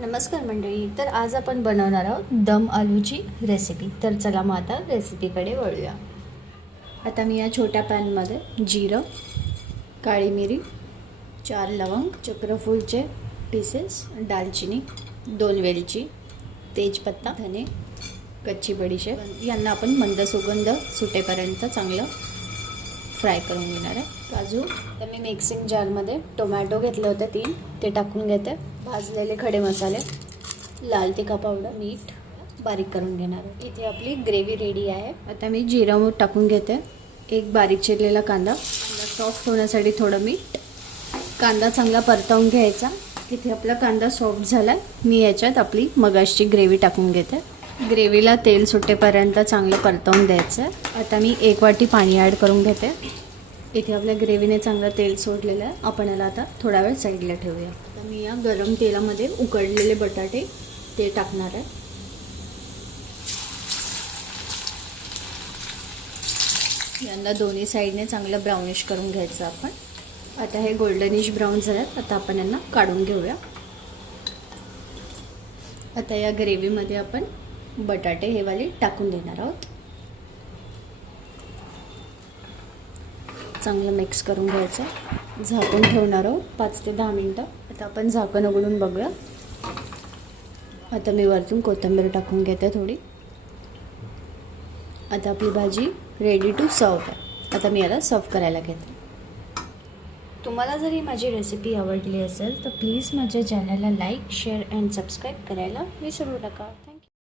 नमस्कार मंडळी. तर आज आपण बनवणार आहोत दम आलूची रेसिपी. तर चला मग आता रेसिपीकडे वळूया. आता मी या छोट्या पॅनमध्ये जिरं, काळी मिरी, 4 लवंग, चक्रफूलचे पीसेस, दालचिनी, 2 वेलची, तेजपत्ता, धने, कच्ची बडीशेप यांना आपण मंद सुगंध सुटेपर्यंत चांगलं फ्राय करून घेणार आहे. काजू. तर मी मिक्सिंग जारमध्ये टोमॅटो घेतले होते 3, ते टाकून घेते. भाजलेले खडे मसाले, लाल तिखट पावडर, मीठ बारीक करून घेणार आहे. इथे आपली ग्रेव्ही रेडी आहे. आता मी जिरा मोहरी टाकून घेते. एक बारीक चिरलेला कांदा सॉफ्ट होण्यासाठी थोडं मीठ. कांदा चांगला परतवून घ्यायचा. इथे आपला कांदा सॉफ्ट झाला आहे. मी याच्यात आपली मगाशची ग्रेव्ही टाकून घेते. ग्रेव्हीला तेल सुटेपर्यंत चांगलं परतवून द्यायचं आहे. आता मी 1 वाटी पाणी ॲड करून घेते. इथे आपल्या ग्रेव्हीने चांगलं तेल सोडलेलं आहे. आपण याला आता थोडा वेळ साईडला ठेवूया. आता मी या गरम तेलामध्ये उकडलेले बटाटे ते टाकणार आहे. यांना दोन्ही साईडने चांगलं ब्राउनिश करून घ्यायचं आपण. आता हे गोल्डनिश ब्राऊन झाल्यात. आता आपण यांना काढून घेऊया. आता या ग्रेव्हीमध्ये आपण बटाटे हे वाले टाकून देणार आहोत. चांगलं मिक्स करून घ्यायचं. झाकून ठेवणार आहोत 5 ते 10 मिनटं. आता आपण झाकण उघडून बघूया. आता मी वरतून कोथिंबीर टाकून घेते थोडी. आता आपली भाजी रेडी टू सर्व आहे. आता मी याला सर्व करायला घेते. तुम्हाला जर ही माझी रेसिपी आवडली असेल तर प्लीज माझ्या चॅनलला लाईक, शेअर अँड सबस्क्राईब करायला विसरू नका.